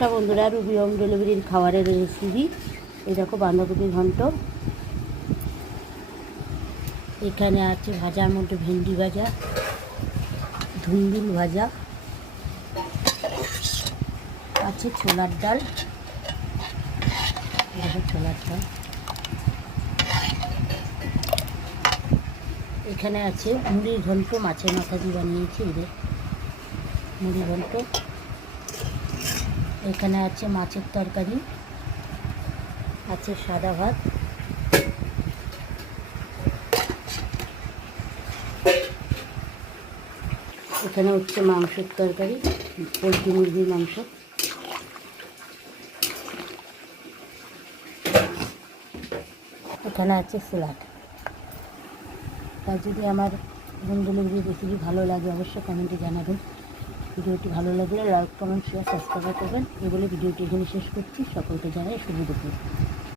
নমস্কার বন্ধুরা, Ruby home ডেলিভারির খাবারের রেসিপি। এই দেখো বাঁধাকপি ঘন্ট। এখানে আছে ভাজার মধ্যে ভেন্ডি ভাজা, ধুন্দুল ভাজা, আছে ছোলার ডাল, দেখো ছোলার ডাল। এখানে আছে মুড়ির ঘন্ট, মাছের মাথা দিয়ে বানিয়েছি এদের মুড়ি ঘন্ট। এখানে আছে মাছের তরকারি, আছে সাদা ভাত, এখানে হচ্ছে মাংসের তরকারি, পোলট্রি মুরগির মাংস। এখানে আছে স্যালাড। তাই যদি আমার হোম ডেলিভারি রেসিপি ভালো লাগে অবশ্যই কমেন্টে জানাবেন। ভিডিওটি ভালো লাগলে লাইক, কমেন্ট, শেয়ার, সাবস্ক্রাইব করবেন। এই বলে ভিডিওটি এখানে শেষ করছি। সকলকে জানাই শুভ দুপুর।